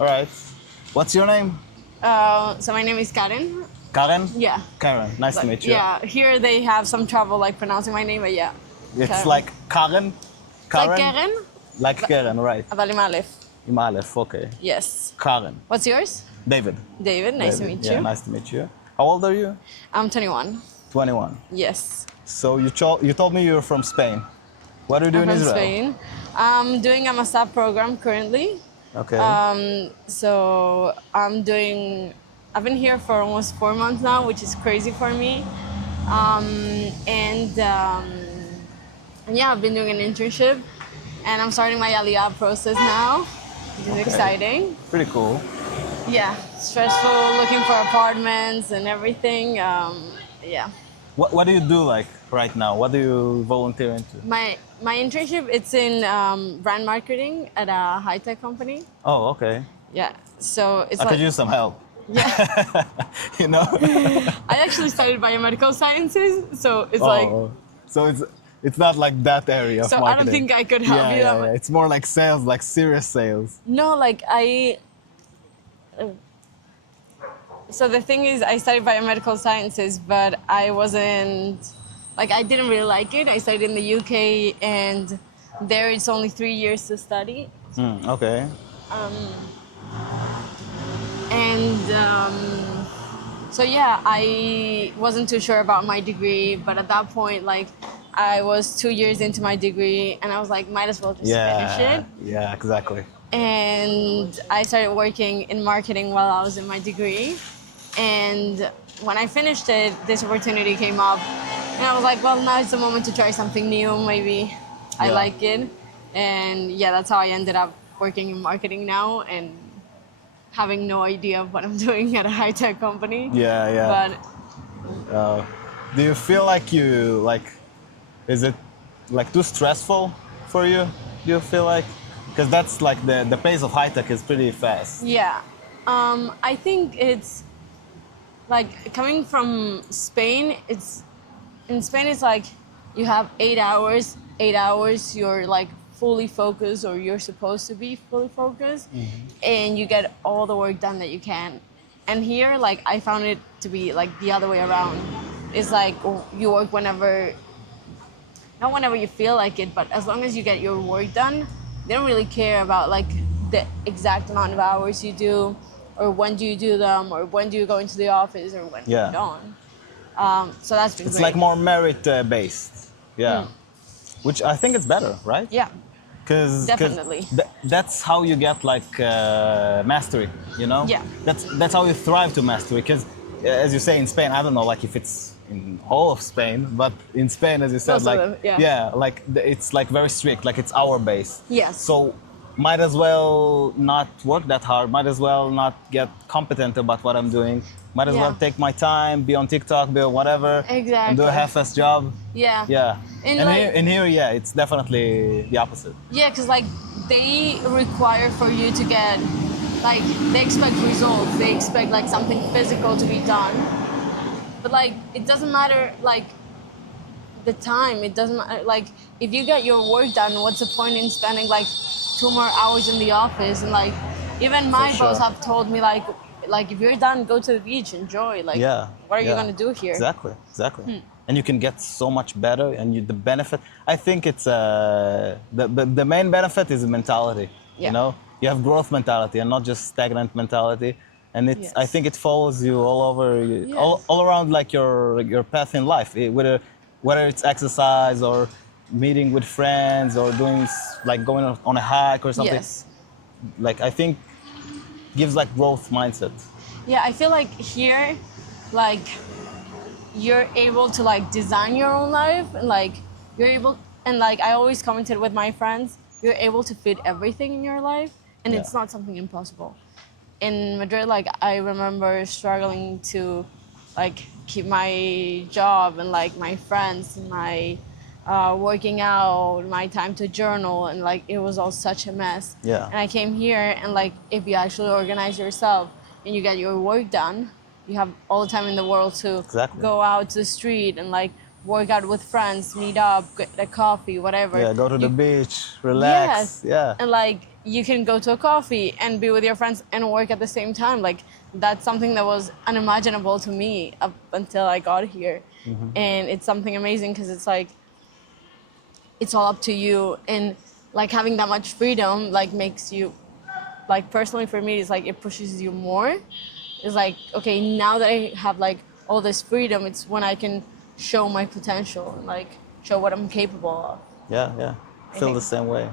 All right. What's your name? So my name is Karen. Karen? Yeah. Karen. Nice to meet you. Yeah, here they have some trouble like pronouncing my name, but yeah. It's Karen. like Karen? It's like Karen, Like Karen, right. אבל עם א'. עם Aleph, okay. Yes. Karen. What's yours? David. David, nice to meet you. Yeah, nice to meet you. How old are you? I'm 21. 21. Yes. So you told me you're from Spain. What do you do I'm in from Israel? Spain. I'm doing a Masa program currently. Okay. So I've been here for almost 4 months now, which is crazy for me. And yeah, I've been doing an internship and I'm starting my Aliyah process now, which is exciting. Pretty cool. Yeah, stressful, looking for apartments and everything. Yeah. What do you do like right now? What do you volunteer into? My internship, it's in brand marketing at a high-tech company. Oh, okay. Yeah, so it's I could use some help. Yeah. You know? I actually studied biomedical sciences, so it's so it's not like that area of so marketing. I don't think I could help you. Yeah. It's more like sales, like serious sales. No, like so the thing is, I studied biomedical sciences, but I wasn't, like, I didn't really like it. I studied in the UK, and there it's only 3 years to study. Okay. So yeah, I wasn't too sure about my degree, but at that point, like, I was 2 years into my degree, and I was like, might as well just finish it. Yeah, exactly. And I started working in marketing while I was in my degree. And when I finished it, this opportunity came up. And I was like, well, now it's the moment to try something new. Maybe I like it. And yeah, that's how I ended up working in marketing now and having no idea of what I'm doing at a high-tech company. Yeah. But do you feel like is it like too stressful for you? Do you feel like? Because that's like the pace of high-tech is pretty fast. yeah, I think it's like coming from Spain, in Spain it's like you have 8 hours. 8 hours you're like fully focused, or you're supposed to be fully focused, and you get all the work done that you can. And here, like, I found it to be like the other way around. It's like you work not whenever you feel like it, but as long as you get your work done, they don't really care about like the exact amount of hours you do, or when do you do them, or when do you go into the office, or when you don't. So that's been It's great. like more merit based. Yeah. Which I think it's better, right? Yeah. Because Definitely. That's how you get like mastery, you know? Yeah. That's how you thrive to mastery. Because as you say in Spain, I don't know like if it's in all of Spain, but in Spain, as you said, Most like of them, like it's like very strict, like it's hour based. Yes. So might as well not work that hard. Might as well not get competent about what I'm doing. Might as well take my time, be on TikTok, be on whatever, and do a half-ass job. Yeah. Yeah. And And in here, yeah, it's definitely the opposite. Yeah, because like they require for you to get, like, they expect results. They expect like something physical to be done. But like it doesn't matter like the time. It doesn't matter, like, if you get your work done, what's the point in spending like 2 more hours in the office? And like even my boss have told me like if you're done, go to the beach, enjoy. Like, what are you gonna do here? Exactly. And you can get so much better, and the benefit. I think it's the main benefit is mentality. Yeah. You know, you have growth mentality and not just stagnant mentality. And it's I think it follows you all over, all around like your path in life, whether it's exercise or meeting with friends or doing like going on a hike or something. Yes. Like I think gives like growth mindset. Yeah, I feel like here, like, you're able to like design your own life, and like you're able, and like I always commented with my friends, you're able to fit everything in your life, and it's not something impossible. In Madrid, like, I remember struggling to like keep my job and like my friends, my working out, my time to journal, and like it was all such a mess. Yeah. And I came here, and like if you actually organize yourself and you get your work done, you have all the time in the world to go out to the street and like work out with friends, meet up, get a coffee, whatever. Yeah, go to the You, beach, yes, relax. Yeah. and like you can go to a coffee and be with your friends and work at the same time. Like that's something that was unimaginable to me up until I got here, and it's something amazing because it's like it's all up to you, and like having that much freedom like makes you, like personally for me, it's like it pushes you more. It's like, okay, now that I have like all this freedom, it's when I can show my potential and like show what I'm capable of. Yeah, yeah. I Feel the think. same way.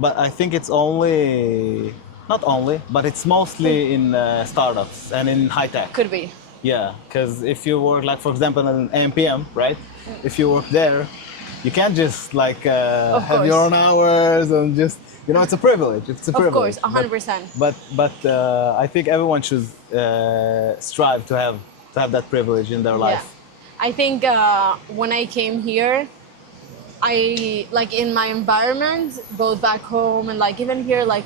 But I think it's only, not only, but it's mostly in startups and in high tech. Could be. Yeah, because if you work, like for example, in AMPM, right? If you work there, you can't just like Of have your course. own hours and just, you know, it's a privilege. It's a Of privilege. course, 100%. But I think everyone should strive to have that privilege in their Yeah. life. I think when I came here, I like in my environment, both back home and like even here, like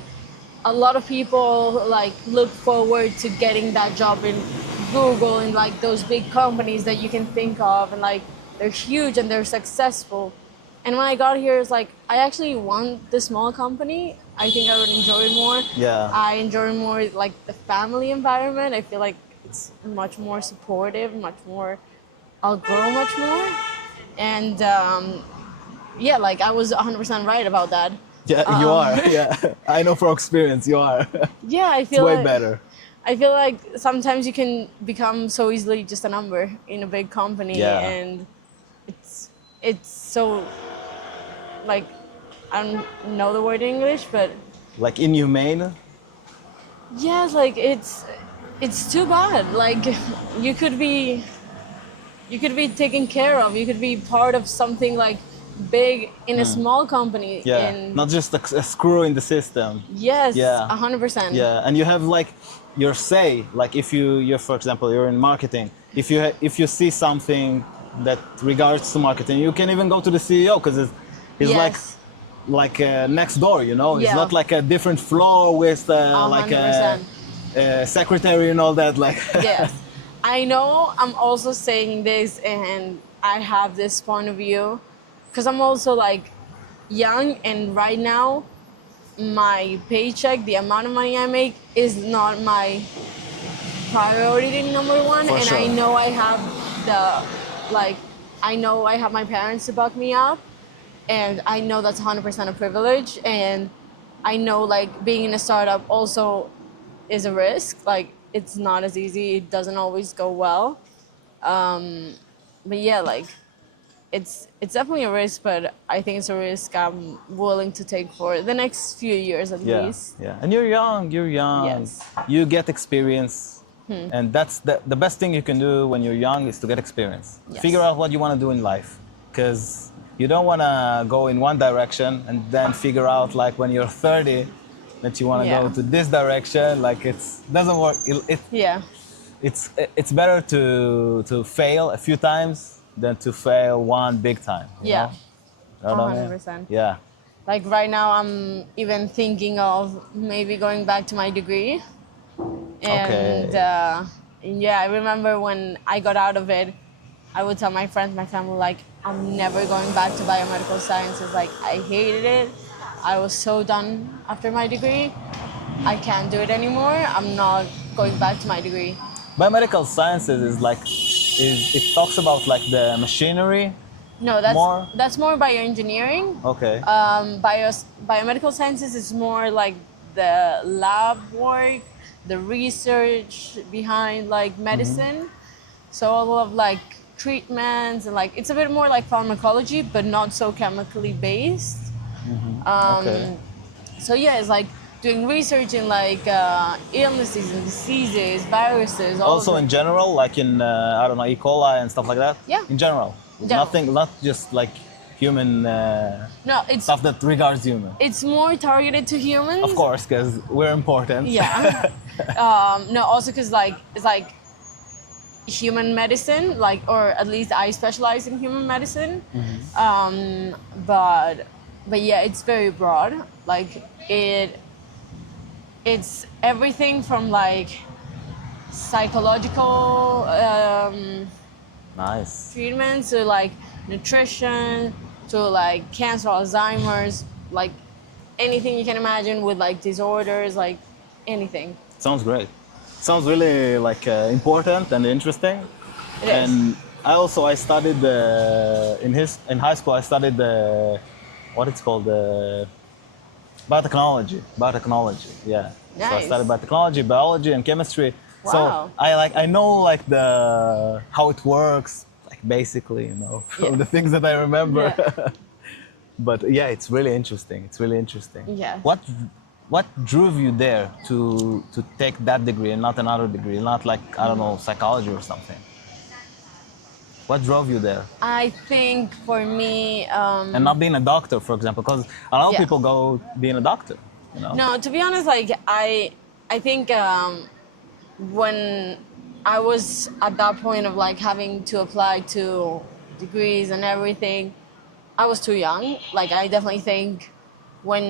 a lot of people like look forward to getting that job in Google and like those big companies that you can think of, and like they're huge and they're successful. And when I got here, it's like I actually want the small company. I think I would enjoy it more. Yeah. I enjoy more like the family environment. I feel like it's much more supportive, much more. I'll grow much more, and yeah, like I was 100% right about that. Yeah, you are. Yeah, I know from experience you are. Yeah, I It's feel way like better. I feel like sometimes you can become so easily just a number in a big company, Yeah. and it's so like I don't know the word in English, but Like inhumane. yes, like it's too bad. Like you could be you could be taken care of. You could be part of something like big in a small company. Yeah, And not just a screw in the system. yes, Yeah, 100%. yeah, and you have like your say. Like if you're for example, you're in marketing. If you see something that regards to marketing, you can even go to the CEO because he's Yes. like next door. You know, it's Yeah. not like a different floor with like 100%. a secretary and all that. Like Yes. I know I'm also saying this and I have this point of view because I'm also like young, and right now my paycheck, the amount of money I make is not my priority number one. For And I sure. know I have the, like, I know I have my parents to back me up, and I know that's 100% a privilege. And I know like being in a startup also is a risk. Like it's not as easy. It doesn't always go well. But yeah, like it's definitely a risk, but I think it's a risk I'm willing to take for the next few years at yeah, least. yeah, and you're young. You're young. Yes. You get experience, and that's the best thing you can do when you're young is to get experience. Yes. Figure out what you want to do in life, because you don't want to go in one direction and then figure out like when you're 30 that you want to Yeah. go to this direction. Like it's doesn't work. Yeah. It's better to fail a few times than to fail one big time. You Yeah. know? You know what I mean? 100%. Yeah. Like right now, I'm even thinking of maybe going back to my degree. And Okay. yeah, I remember when I got out of it, I would tell my friends, my family, like, I'm never going back to biomedical sciences. Like, I hated it. I was so done after my degree. I can't do it anymore. I'm not going back to my degree. Biomedical sciences is like, it talks about like the machinery No, more. that's more bioengineering. Okay. Biomedical sciences is more like the lab work, the research behind like medicine. So all of like treatments and like it's a bit more like pharmacology, but not so chemically based. Okay. So yeah, it's like doing research in like illnesses and diseases, viruses. All Also of in it. general, like in I don't know, E. coli and stuff like that. Yeah. In general. In general. Nothing, not just like human No, it's stuff that regards human. it's more targeted to humans. Of course, because we're important. Yeah. No, also because like it's like human medicine, like, or at least I specialize in human medicine. But yeah, it's very broad. Like it's everything from like psychological Nice. treatments to like nutrition, to like cancer, Alzheimer's, like anything you can imagine with like disorders, like anything. Sounds great. Sounds really like important and interesting. It is. And I studied in high school I studied what it's called biotechnology. Biotechnology, yeah. So I studied Nice. biotechnology, biology, and chemistry. So Wow. I know like the how it works, like basically, you know, from Yeah. the things that I remember. Yeah. But yeah, it's really interesting. It's really interesting. Yeah. What drove you there to take that degree and not another degree, not like I don't know psychology or something? What drove you there? I think for me, And not being a doctor, for example, because a lot of yeah. people go being a doctor, you know? No, to be honest, like I think when I was at that point of like having to apply to degrees and everything, I was too young. Like I definitely think when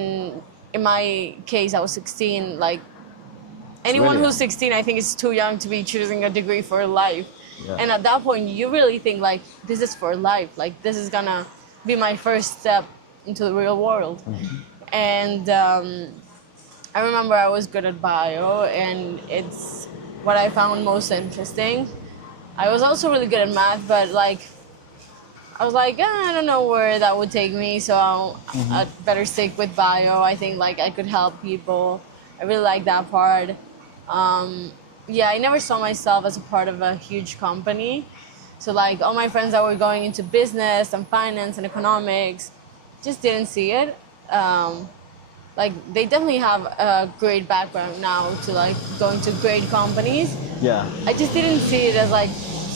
in my case I was 16, like It's anyone really who's young. 16, I think is too young to be choosing a degree for life. Yeah. And at that point, you really think like this is for life. Like this is gonna be my first step into the real world. And I remember I was good at bio, and it's what I found most interesting. I was also really good at math, but like I was like, I don't know where that would take me, so I'd better stick with bio. I think like I could help people. I really like that part. Yeah, I never saw myself as a part of a huge company. So like all my friends that were going into business and finance and economics just didn't see it. Like they definitely have a great background now to like going to great companies. Yeah. I just didn't see it as like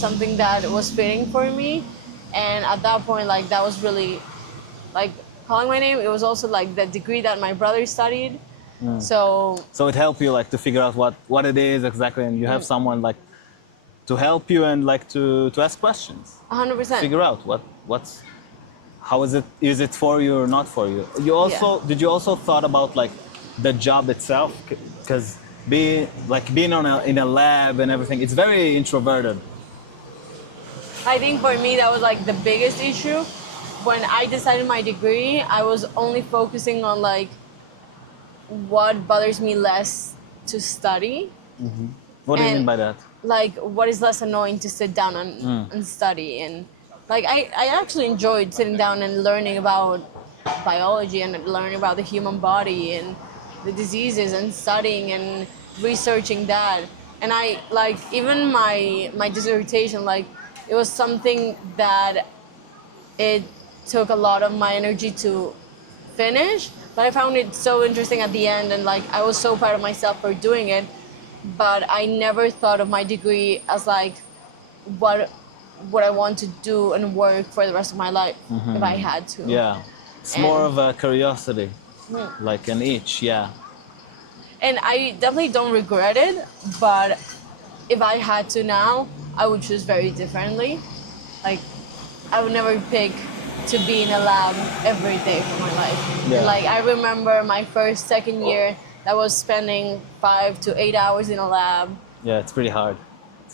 something that was fitting for me. And at that point, like that was really like calling my name. It was also like the degree that my brother studied. So So it helped you like to figure out what it is exactly, and you have someone like to help you and like to ask questions, 100%. figure out what's how is it for you or not for you. You also Yeah. did you also thought about like the job itself, because being in a lab and everything, it's very introverted. I think for me that was like the biggest issue. When I decided my degree, I was only focusing on like what bothers me less to study, What do you mean and by that? like what is less annoying to sit down and study. And like I actually enjoyed sitting down and learning about biology and learning about the human body and the diseases and studying and researching that. And I like even my dissertation, like it was something that it took a lot of my energy to finish, but I found it so interesting at the end, and like I was so proud of myself for doing it. But I never thought of my degree as like what I want to do and work for the rest of my life if I had to. Yeah, it's more And of a curiosity, like an itch. Yeah. and I definitely don't regret it, but if I had to now, I would choose very differently. Like I would never pick to be in a lab every day for my life. Yeah. And like I remember my first, second year that was spending 5 to 8 hours in a lab. Yeah, it's pretty hard.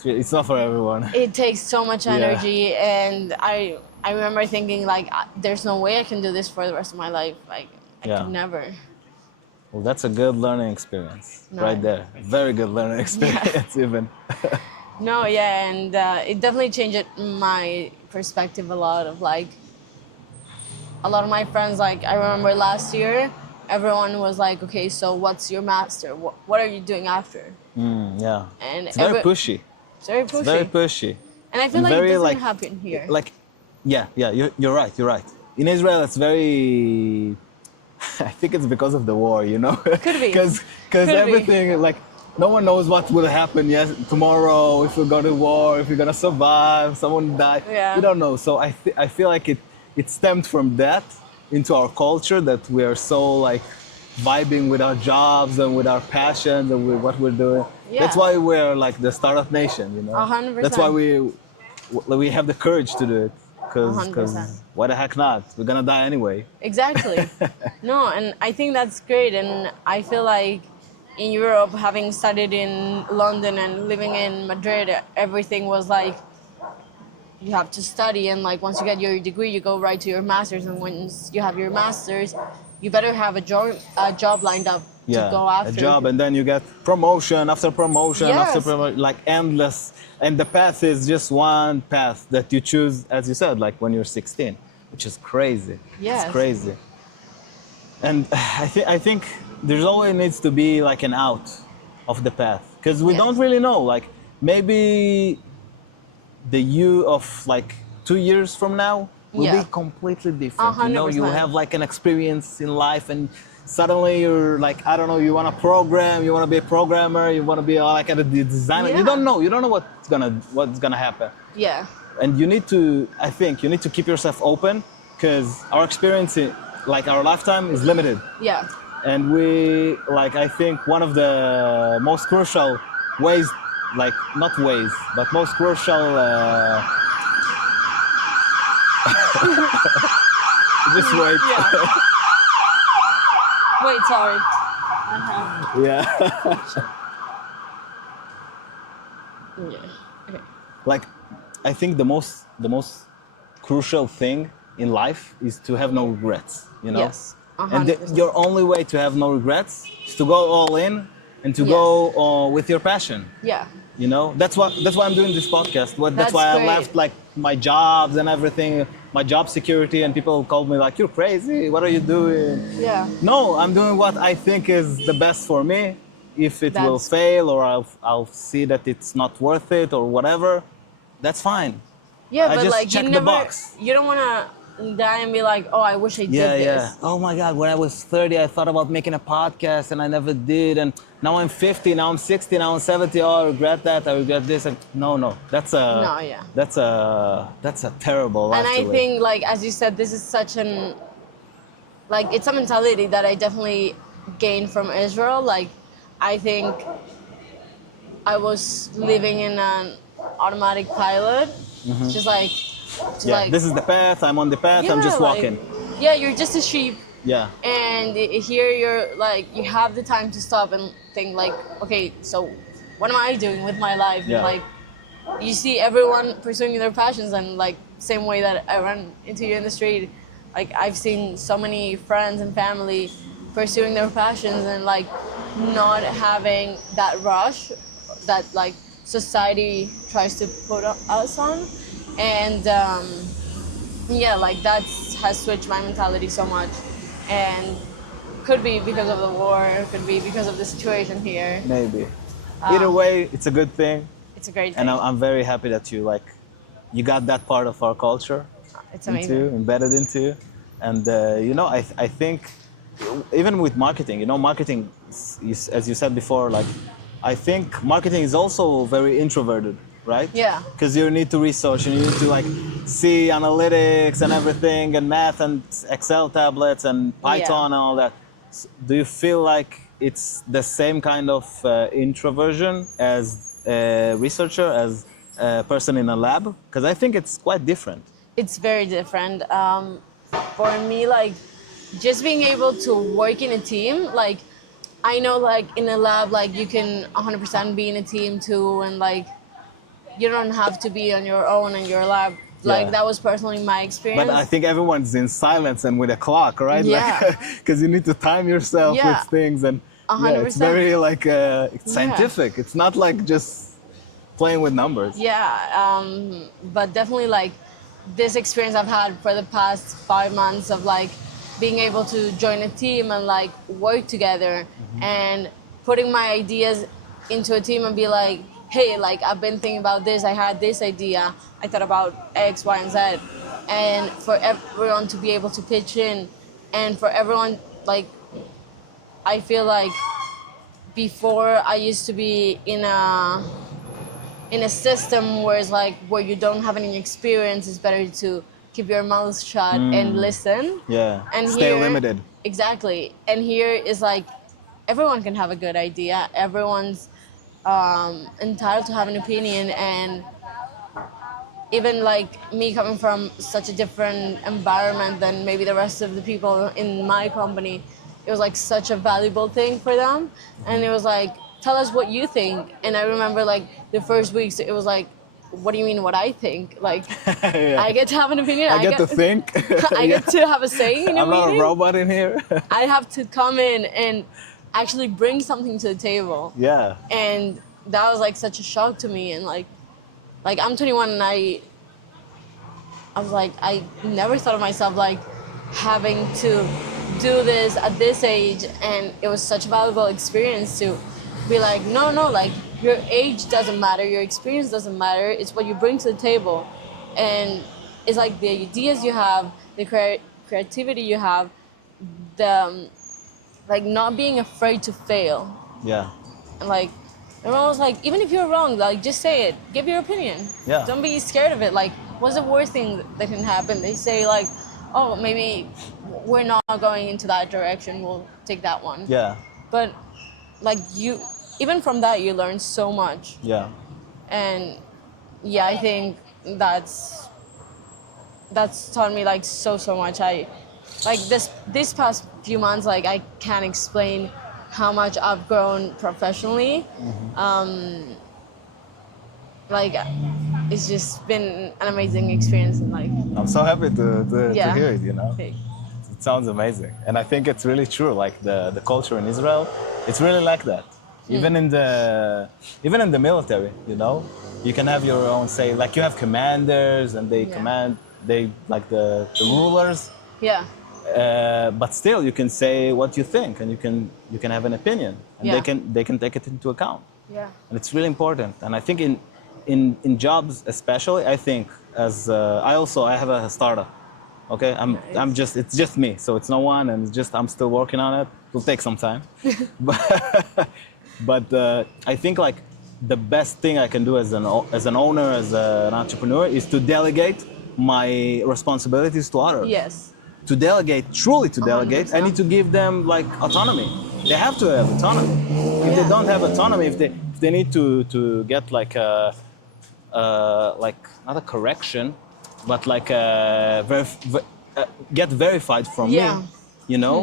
It's not for everyone. It takes so much Yeah. energy, and I remember thinking like, there's no way I can do this for the rest of my life. Like I Yeah. could never. Well, that's a good learning experience No. right there. Very good learning experience, even. No, yeah, and it definitely changed my perspective a lot. Of like, a lot of my friends, like I remember last year, everyone was like, okay, so what's your master? What are you doing after? Yeah. And It's very pushy. It's very It's pushy. very pushy. And I feel And like it very doesn't like happen here. like yeah, yeah, you're right, you're right. In Israel it's very I think it's because of the war, you know? Could be. Because Could be. everything like no one knows what will happen tomorrow, if we go to war, if we're gonna survive, someone die. Yeah. We don't know. So I feel like it stemmed from that into our culture, that we are so like vibing with our jobs and with our passions and with what we're doing. Yeah. That's why we're like the startup nation, you know? 100%. That's why we have the courage to do it. Because 100%. why the heck not? We're gonna die anyway. Exactly. No, and I think that's great. And I feel like in Europe, having studied in London and living in Madrid, everything was like you have to study, and like once you get your degree, you go right to your master's, and once you have your master's, you better have a job lined up to Yeah, go a after. job, and then you get promotion after promotion after Yes. promotion, like endless. And the path is just one path that you choose, as you said, like when you're 16, which is crazy. Yes. It's crazy. And I think there's always needs to be like an out of the path, because we Yes. don't really know. Like maybe the you of like 2 years from now will Yeah. be completely different. You know, 100%. you'll have like an experience in life, and suddenly you're like, I don't know, you want to program, you want to be a programmer, you want to be like a designer. Yeah. You don't know what's gonna happen. Yeah. And you need to, I think, you need to keep yourself open, because our experience, like our lifetime, is limited. Yeah. And we, like, I think one of the most crucial ways, like not ways, but most crucial. Just wait. Yeah. Wait, sorry. Yeah. Yeah. Okay. Like, I think the most crucial thing in life is to have no regrets. You know. Yes. And 100%. your only way to have no regrets is to go all in and to Yes. go with your passion. Yeah. You know, that's why I'm doing this podcast. That's That's why great. I left like my jobs and everything, my job security, and people called me like, "You're crazy. What are you doing?" Yeah. No, I'm doing what I think is the best for me. If it will That's- fail, or I'll see that it's not worth it or whatever, that's fine. Yeah, I but just like check you the never, box. you don't want to die and be like, oh, I wish I did Yeah, this. yeah. Oh my God, when I was 30, I thought about making a podcast and I never did. And now I'm 50, now I'm 60, now I'm 70. Oh, I regret that. I regret this. And no, that's a No, yeah. that's a terrible life And to I live. think, like as you said, this is such an, like it's a mentality that I definitely gained from Israel. Like I think I was living in an automatic pilot, just like, Yeah, this is the path. I'm on the path. I'm just like, walking. yeah, you're just a sheep. Yeah, And here you're like, you have the time to stop and think like, okay, so what am I doing with my life? Yeah. And like, you see everyone pursuing their passions, and like same way that I run into you in the street, like I've seen so many friends and family pursuing their passions and like not having that rush that like society tries to put us on. And yeah, like that has switched my mentality so much. And could be because of the war, could be because of the situation here. maybe. Either way, it's a good thing, It's a great and thing. I'm very happy that you got that part of our culture It's amazing. embedded into, and I think even with marketing, marketing is, as you said before, like I think marketing is also very introverted, right? Yeah. Because you need to research and you need to like see analytics and everything and math and Excel tablets and Python and all that. Do you feel like it's the same kind of introversion as a researcher, as a person in a lab? Because I think it's quite different. It's very different. For me, like just being able to work in a team, like I know like in a lab, like you can 100% be in a team too, and like you don't have to be on your own in your lab. Like Yeah. that was personally my experience. But I think everyone's in silence and with a clock, right? Yeah. Because you need to time yourself Yeah. with things, and yeah, it's 100%. very like it's scientific. It's not like just playing with numbers. Yeah, but definitely like this experience I've had for the past 5 months of like being able to join a team and like work together and putting my ideas into a team and be like, hey, like I've been thinking about this, I had this idea, I thought about X, Y, and Z. And for everyone to be able to pitch in, and for everyone, like, I feel like before I used to be in a system where it's like where you don't have any experience, it's better to keep your mouth shut and listen. Yeah. And Stay here, limited. Exactly. And here is like everyone can have a good idea. Everyone's entitled to have an opinion, and even like me coming from such a different environment than maybe the rest of the people in my company, it was like such a valuable thing for them. And it was like, tell us what you think. And I remember like the first weeks, it was like, what do you mean what I think? Like, Yeah. I get to have an opinion. I get to think. I get to have a say in a I'm meeting. not a robot in here. I have to come in and actually bring something to the table. Yeah. And that was like such a shock to me. And like I'm 21 and I was like, I never thought of myself like having to do this at this age. And it was such a valuable experience to be like, no, like your age doesn't matter, your experience doesn't matter, it's what you bring to the table. And it's like the ideas you have, the creativity you have, the like not being afraid to fail. Yeah. And like everyone was like, even if you're wrong, like just say it, give your opinion. Yeah. Don't be scared of it. Like, what's the worst thing that can happen? They say like, oh, maybe we're not going into that direction, we'll take that one. Yeah. But like you, even from that you learn so much. Yeah. And yeah, I think that's taught me like so much. I like this past few months, like I can't explain how much I've grown professionally. Like it's just been an amazing experience. And like I'm so happy to Yeah. hear it, you know. Big. It sounds amazing. And I think it's really true. Like the culture in Israel, it's really like that. Even in the military, you know, you can have your own say. Like you have commanders and they command, they like the rulers. Yeah. But still, you can say what you think, and you can have an opinion, and Yeah. they can take it into account. Yeah. And it's really important. And I think in jobs especially, I think as I have a startup. Okay, I'm just it's just me, so it's no one, and it's just I'm still working on it. It'll take some time, but I think like the best thing I can do as an owner, as an entrepreneur, is to delegate my responsibilities to others. Yes. To delegate, truly to delegate, I need to give them like autonomy. They have to have autonomy. If they don't have autonomy, if they need to get like like not a correction, but like get verified from me, you know,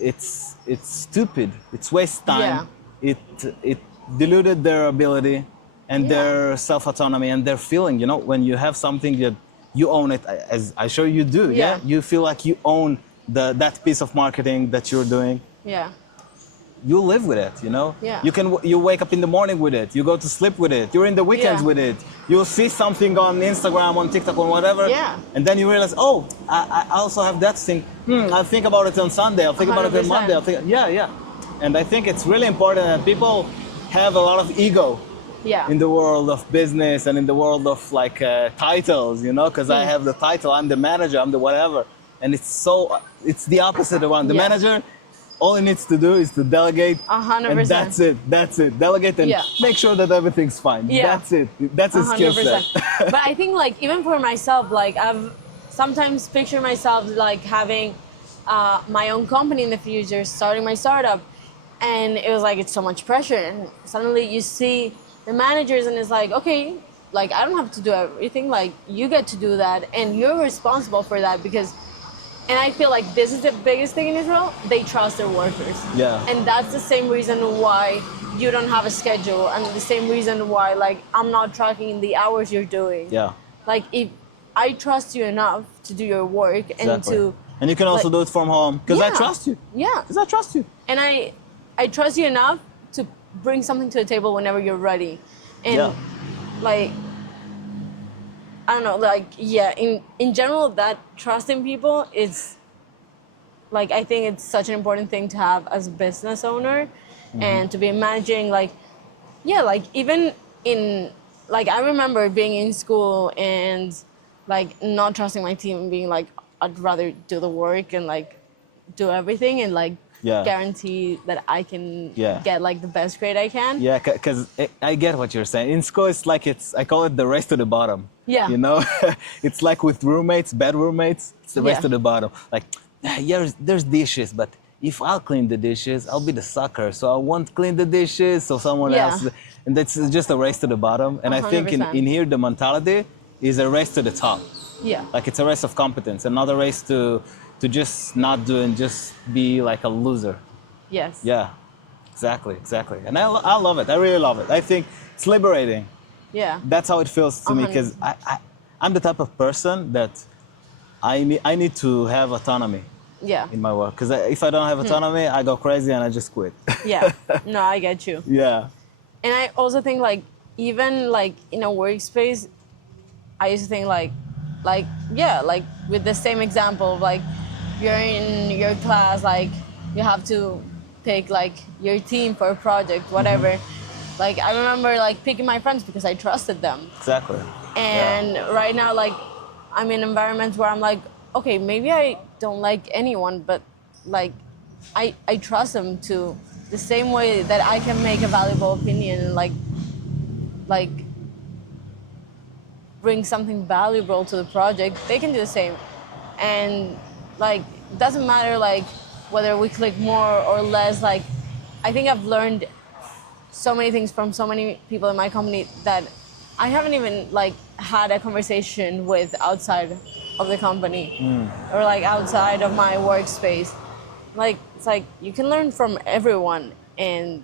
it's stupid. It's waste time. It diluted their ability and their self autonomy and their feeling. You know, when you have something that you own it, as I sure you do. Yeah, you feel like you own that piece of marketing that you're doing. Yeah. You live with it, you know. Yeah. You wake up in the morning with it. You go to sleep with it. You're in the weekends with it. You'll see something on Instagram, on TikTok, or whatever. Yeah. And then you realize, oh, I also have that thing. I'll think about it on Sunday. I'll think about it on Monday. Yeah. And I think it's really important that people have a lot of ego. Yeah. In the world of business and in the world of like titles, you know, because I have the title, I'm the manager, I'm the whatever, and it's the opposite around. The manager, all he needs to do is to delegate, 100%. and that's it. Delegate and make sure that everything's fine. Yeah. That's it. That's his skill set. But I think like even for myself, like I've sometimes pictured myself like having my own company in the future, starting my startup, and it was like it's so much pressure, and suddenly you see the managers and it's like, okay, like I don't have to do everything, like you get to do that and you're responsible for that. Because and I feel like this is the biggest thing in Israel, they trust their workers. Yeah. And that's the same reason why you don't have a schedule, and the same reason why like I'm not tracking the hours you're doing. Yeah. Like if I trust you enough to do your work and to and you can also do it from home because I trust you. Yeah. Because I trust you. And I trust you enough to bring something to the table whenever you're ready. And like I don't know, like in general, that trust in people is like I think it's such an important thing to have as a business owner, and to be managing like like even in like I remember being in school and like not trusting my team and being like I'd rather do the work and like do everything and like guarantee that I can get like the best grade I can. Yeah, because I get what you're saying. In school, it's like I call it the race to the bottom. Yeah. You know, it's like with roommates, bad roommates, it's the race to the bottom. Like, there's dishes, but if I'll clean the dishes, I'll be the sucker. So I won't clean the dishes, so someone else. And that's just a race to the bottom. And 100%. I think in here, the mentality is a race to the top. Yeah. Like it's a race of competence, and not a race to just not do and just be like a loser. Yes. Yeah, exactly. And I love it. I really love it. I think it's liberating. Yeah. That's how it feels to me, because 100%. I'm the type of person that I need to have autonomy Yeah. in my work, because if I don't have autonomy, I go crazy and I just quit. Yeah. No, I get you. Yeah. And I also think like even like in a workspace, I used to think like yeah, like with the same example of like you're in your class, like you have to pick like your team for a project, whatever. Like I remember like picking my friends because I trusted them. Exactly. And right now like I'm in environments where I'm like, okay, maybe I don't like anyone, but like I trust them to the same way that I can make a valuable opinion and like bring something valuable to the project, they can do the same. And like it doesn't matter like whether we click more or less. Like I think I've learned so many things from so many people in my company that I haven't even like had a conversation with outside of the company or like outside of my workspace. Like it's like you can learn from everyone, and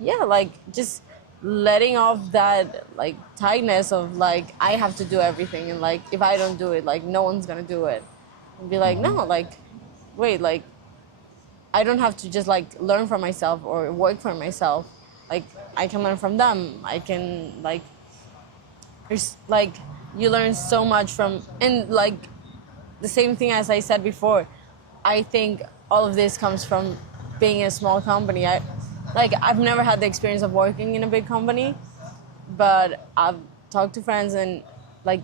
yeah, like just letting off that like tightness of like I have to do everything, and like if I don't do it, like no one's gonna do it. And be like, no, like wait, like I don't have to just like learn for myself or work for myself. Like I can learn from them. I can like there's like you learn so much from, and like the same thing as I said before. I think all of this comes from being in a small company. I've never had the experience of working in a big company, but I've talked to friends, and like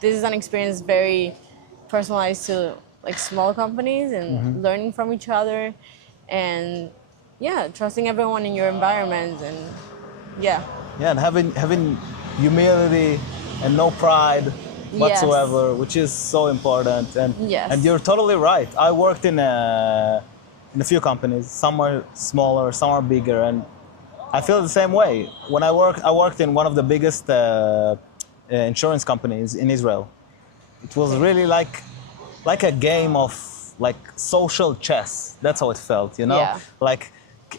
this is an experience very personalized to like small companies and learning from each other, and yeah, trusting everyone in your environment, and yeah. Yeah, and having humility and no pride Yes. whatsoever, which is so important. And Yes. you're totally right. I worked in a few companies. Some are smaller, some are bigger, and I feel the same way. When I worked in one of the biggest insurance companies in Israel. It was Okay. really like a game of like social chess. That's how it felt, you know? Yeah. Like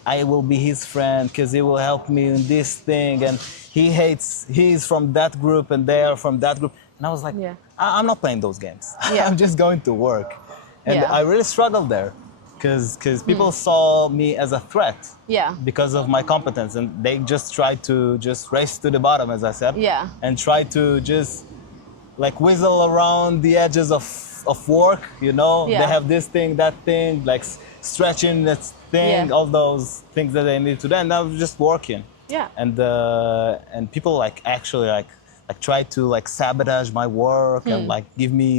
I will be his friend because he will help me in this thing, and he's from that group and they are from that group. And I was like, Yeah. I'm not playing those games. Yeah. I'm just going to work. And Yeah. I really struggled there because people saw me as a threat Yeah. because of my competence, and they just tried to just race to the bottom, as I said, Yeah. and try to just like whizzle around the edges of work, you know? They Yeah. have this thing, that thing, like stretching that thing, Yeah. all those things that they need to do, and I was just working. Yeah. And people like actually like try to like sabotage my work and like give me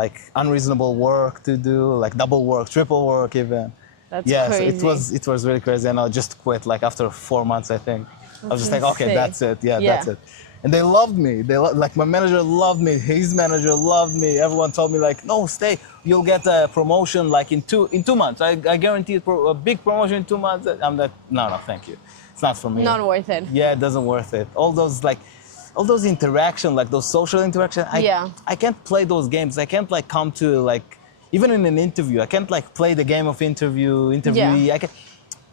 like unreasonable work to do, like double work, triple work even. That's Yeah, so crazy. it was really crazy, and I just quit like after 4 months, I think. I was That's just like, okay, insane. that's it. Yeah, Yeah. that's it. And they loved me. Like my manager loved me. His manager loved me. Everyone told me like, no, stay. You'll get a promotion like in 2 months. I guarantee a big promotion in 2 months. I'm like, no, thank you. It's not for me. Not worth it. Yeah, it doesn't worth it. All those interaction, like those social interaction. Yeah. I can't play those games. I can't like come to like even in an interview. I can't like play the game of interviewee. Yeah. I can.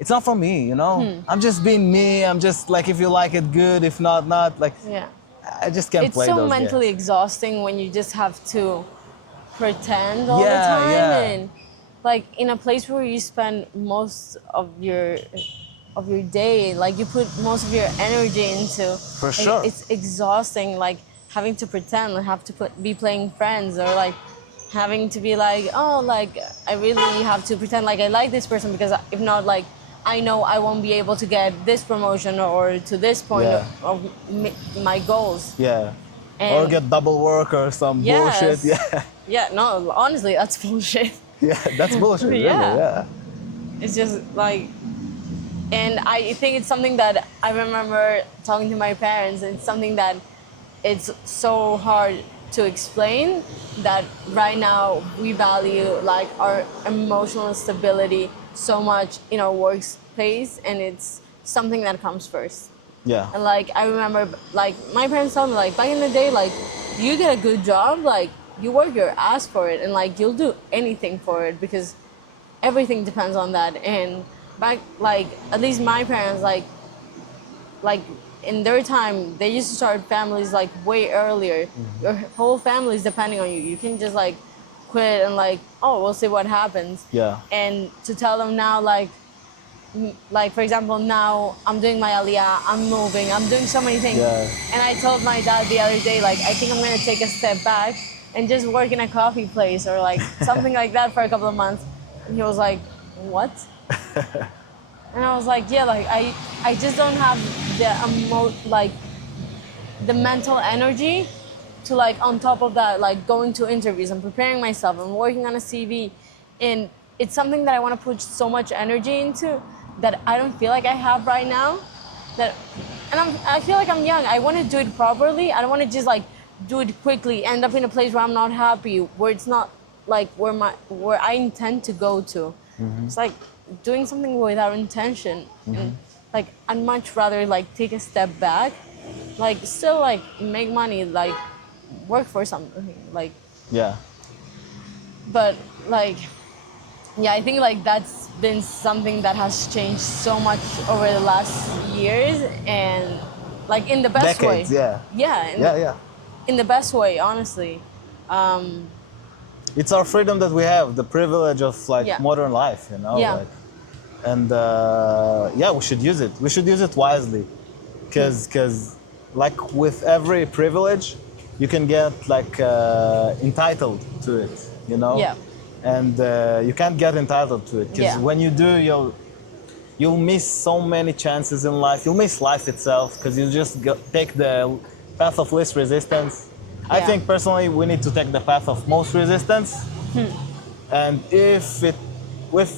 It's not for me, you know. I'm just being me. I'm just like, if you like it, good. If not, not. Like Yeah. I just can't It's play so those mentally games. exhausting when you just have to pretend all the Yeah, time, yeah. and like in a place where you spend most of your day, like you put most of your energy into. For Like, sure. it's exhausting, like having to pretend, like have to be playing friends, or like having to be like, oh, like I really have to pretend like I like this person, because if not, like I know I won't be able to get this promotion or to this point Yeah. of my goals. Yeah. Or And get double work or some bullshit. yes. Yeah. Yeah, no, honestly, that's bullshit. Yeah, that's bullshit, really. Yeah. Yeah. It's just like, and I think it's something that I remember talking to my parents, and it's something that it's so hard to explain, that right now we value like our emotional stability so much in our workspace, and it's something that comes first. Yeah. And like I remember, like my parents told me, like back in the day, like you get a good job, like you work your ass for it, and like you'll do anything for it, because everything depends on that. And back, like at least my parents, like like in their time, they used to start families like way earlier. Your whole family is depending on you. You can just like quit and like, oh, we'll see what happens. Yeah. And to tell them now, like for example, now I'm doing my aliyah, I'm moving, I'm doing so many things. Yeah. And I told my dad the other day, like, I think I'm gonna take a step back and just work in a coffee place or like something like that for a couple of months. And he was like, what? And I was like, yeah, like I just don't have like the mental energy to like on top of that, like going to interviews and preparing myself and working on a CV. And it's something that I want to put so much energy into that I don't feel like I have right now. I feel like I'm young. I want to do it properly. I don't want to just like do it quickly, end up in a place where I'm not happy, where it's not like where I intend to go to. It's like doing something without intention. And like I'd much rather like take a step back, like still like make money, like work for something, like Yeah. but like yeah, I think like that's been something that has changed so much over the last years, and like in the best Decades, way. yeah. Yeah, in the best way, honestly. It's our freedom that we have, the privilege of like Yeah. modern life, you know. Yeah. Like, and yeah, we should use it. We should use it wisely, because like with every privilege, you can get like entitled to it, you know. Yeah. And you can't get entitled to it because Yeah. when you do, you'll miss so many chances in life. You'll miss life itself because you just take the path of least resistance. I Yeah. think personally we need to take the path of most resistance. And if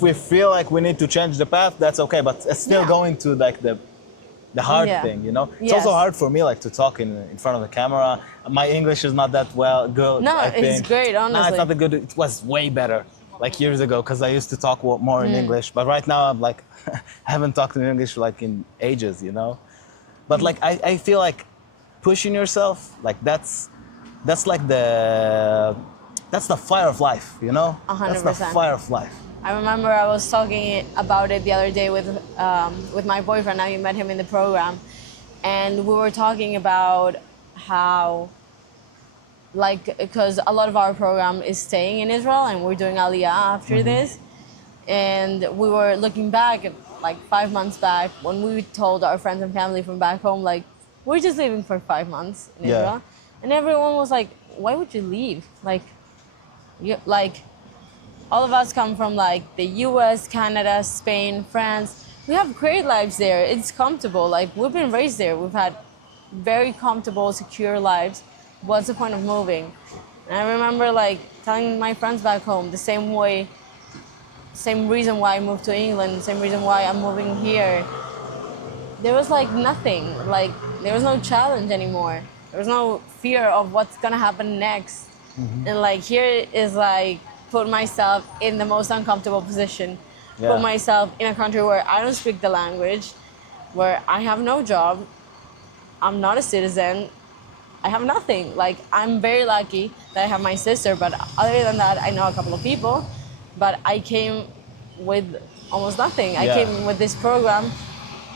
we feel like we need to change the path, that's okay. But it's still Yeah. going to like the hard Yeah. thing, you know. It's Yes. also hard for me like to talk in front of the camera. My English is not that good. No, I it's think. great, No, honestly. it's not that good. It was way better like years ago because I used to talk more in English. But right now I'm like I haven't talked in English like in ages, you know. But like I feel like pushing yourself, like that's like that's the fire of life, you know. 100%. That's the fire of life. I remember I was talking about it the other day with my boyfriend. Now you met him in the program, and we were talking about how, like, because a lot of our program is staying in Israel, and we're doing Aliyah after this, and we were looking back, like 5 months back, when we told our friends and family from back home, like, we're just leaving for 5 months in Yeah. Israel, and everyone was like, why would you leave? Like, all of us come from like the US, Canada, Spain, France. We have great lives there. It's comfortable. Like we've been raised there. We've had very comfortable, secure lives. What's the point of moving? And I remember like telling my friends back home the same way, same reason why I moved to England, same reason why I'm moving here. There was like nothing. Like there was no challenge anymore. There was no fear of what's gonna happen next. And like here is like put myself in the most uncomfortable position. Yeah. Put myself in a country where I don't speak the language, where I have no job, I'm not a citizen, I have nothing. Like I'm very lucky that I have my sister, but other than that, I know a couple of people. But I came with almost nothing. I Yeah. came with this program,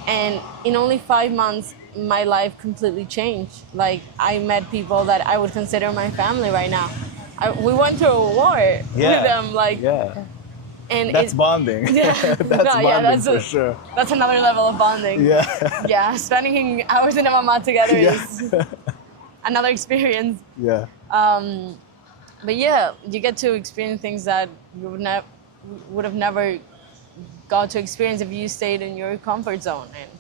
and in only 5 months, my life completely changed. Like I met people that I would consider my family right now. We went through a war with them, like, yeah. and That's bonding. Yeah. That's No, bonding that's for sure. That's another level of bonding. Yeah. Yeah, spending hours in a mama together Yeah. is another experience. Yeah. But yeah, you get to experience things that you would have never got to experience if you stayed in your comfort zone. And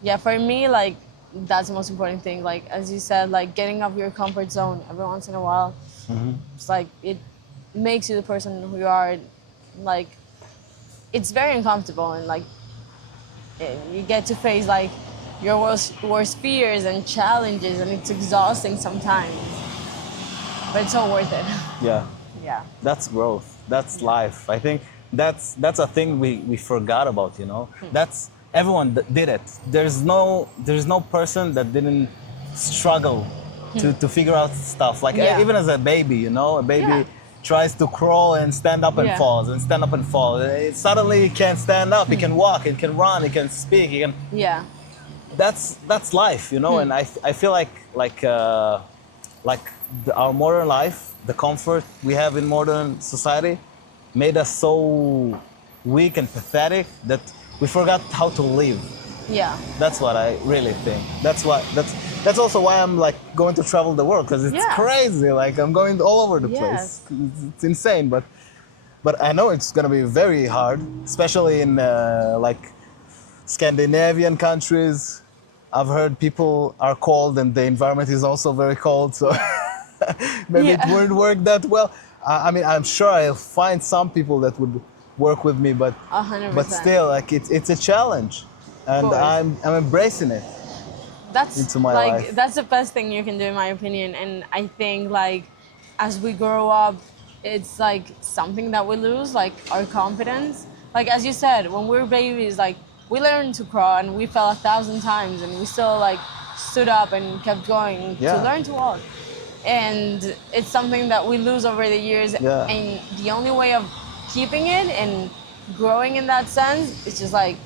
yeah, for me, like that's the most important thing. Like as you said, like getting off your comfort zone every once in a while. It's like it makes you the person who you are. Like it's very uncomfortable, and like you get to face like your worst fears and challenges, and it's exhausting sometimes, but it's so worth it. Yeah. Yeah. That's growth. That's life. I think that's a thing we forgot about, you know. That's everyone did it. There's no person that didn't struggle to figure out stuff. Like Yeah. even as a baby, you know, a baby Yeah. tries to crawl and stand up and Yeah. falls and stand up and fall. Suddenly he can't stand up. He can walk. He can run. He can speak. He can. Yeah. that's life, you know. And I feel like our modern life, the comfort we have in modern society, made us so weak and pathetic that we forgot how to live. Yeah. That's what I really think. That's also why I'm like going to travel the world, because it's crazy. Like I'm going all over the place. It's insane, but I know it's gonna be very hard, especially in like Scandinavian countries. I've heard people are cold and the environment is also very cold, so maybe it wouldn't work that well. I mean, I'm sure I'll find some people that would work with me, but 100%. but still, like it's a challenge, and I'm embracing it. That's into my like life. that's the best thing you can do, in my opinion. And I think like as we grow up, it's like something that we lose, like our confidence. Like as you said, when we were babies, like we learned to crawl and we fell 1,000 times and we still like stood up and kept going to learn to walk. And it's something that we lose over the years. And the only way of keeping it and growing in that sense is just like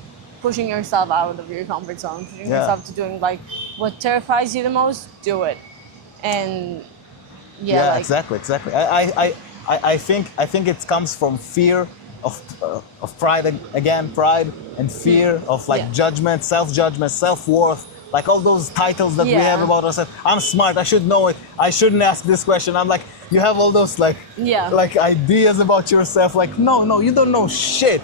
pushing yourself out of your comfort zone, pushing yourself to doing like what terrifies you the most, do it. And like, exactly. I think it comes from fear of pride again, pride and fear of like judgment, self-judgment, self-worth, like all those titles that we have about ourselves. I'm smart, I should know it, I shouldn't ask this question. I'm like, you have all those like ideas about yourself, like no, you don't know shit.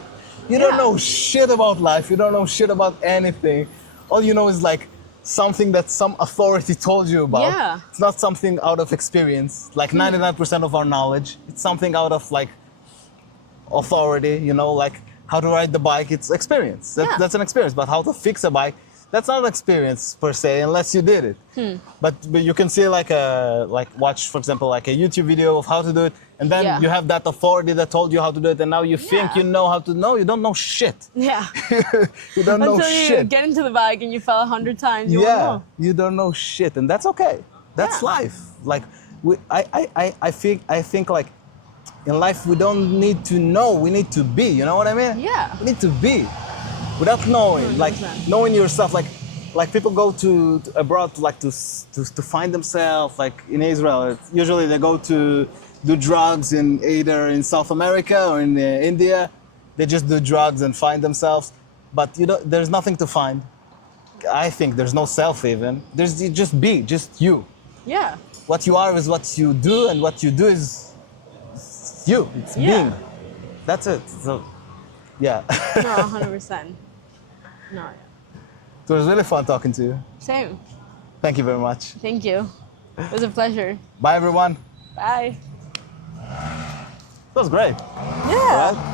You don't know shit about life, you don't know shit about anything. All you know is like something that some authority told you about. It's not something out of experience. Like 99% of our knowledge, it's something out of like authority, you know, like how to ride the bike, it's experience. That's an experience. But how to fix a bike, that's not an experience per se, unless you did it. But you can see like watch, for example, like a YouTube video of how to do it, and then you have that authority that told you how to do it, and now you think you know how to know. You don't know shit. You don't know shit. Until you get into the bike and you fell 100 times, you won't know. You don't know shit, and that's okay. That's life. Like I think like in life we don't need to know, we need to be. You know what I mean? We need to be. Without knowing, 100%. like knowing yourself, like people go to abroad to like to find themselves. Like in Israel, usually they go to do drugs in either in South America or in India. They just do drugs and find themselves. But there's nothing to find. I think there's no self even. There's just be, just you. What you are is what you do, and what you do is you. It's being. That's it. So, No, 100%. No. It was really fun talking to you. Same. Thank you very much. Thank you. It was a pleasure. Bye, everyone. Bye. That was great. Right?